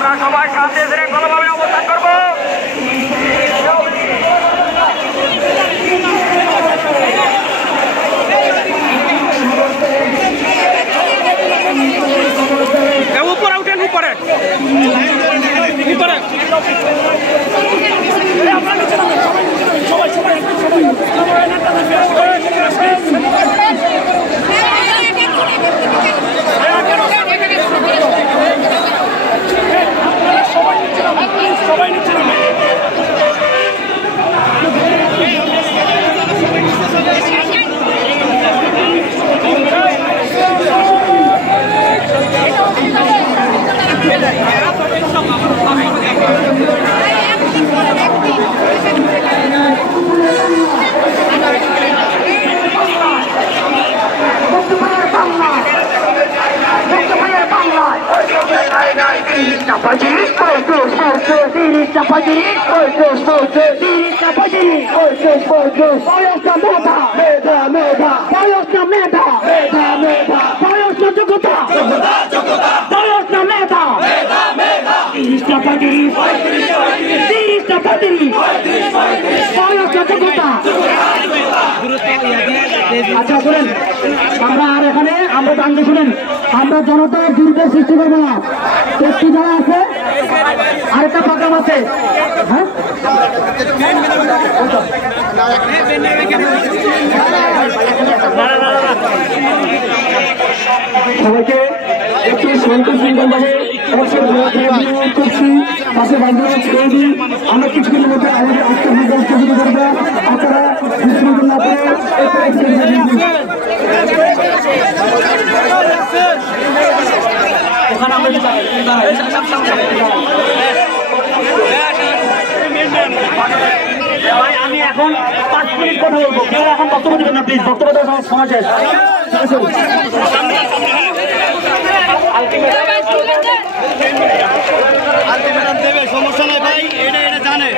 আমরা সবাই শান্তি শৃঙ্খলাভাবে অবস্থান করব। উপরে উঠেন, উপরে উপরে আচ্ছা শুনেন, আমরা আর এখানে আমরা জানতে শুনেন, আমরা জনতার দুর্গের সৃষ্টি করবো না। একটি যারা আছে আরেকটা প্রোগ্রাম আছে, হ্যাঁ সবাইকে একটু শান্ত শৃঙ্খলভাবে করছি, পাশে বান্ধব ছেড়ে দিই। আমরা কিছুক্ষণের মধ্যে আমাদের স্থগিত করবো। আপনারা বিশৃঙ্খল না করে ওখানে আমরা আমি এখন 5 মিনিট কথা বলবো, কেউ এখন বক্তব্য দেবেন না প্লিজ, বক্তব্য দেওয়ার সময় শেষ। আলটিমেটাম দেবে, সমস্যা নাই ভাই, এটা জানে।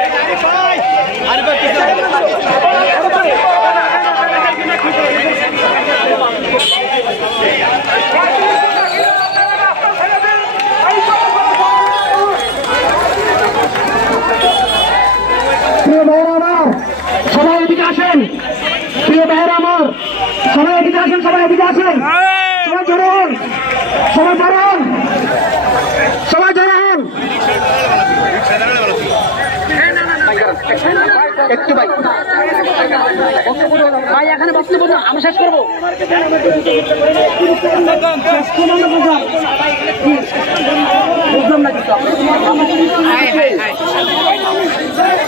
প্রিয় ভাইয়েরা আমার, সবাই এদিকে আসেন। প্রিয় ভাইয়েরা আমার, সবাই এদিকে আসেন, সবাই এদিকে আসেন। সবাই জড়ো হন, সবাই জড়ো হন, সবাই জড়ো হন। একটু ভাই ভাই এখানে বক্তব্য না, আমি শেষ করবো। বুঝলাম না কিছু।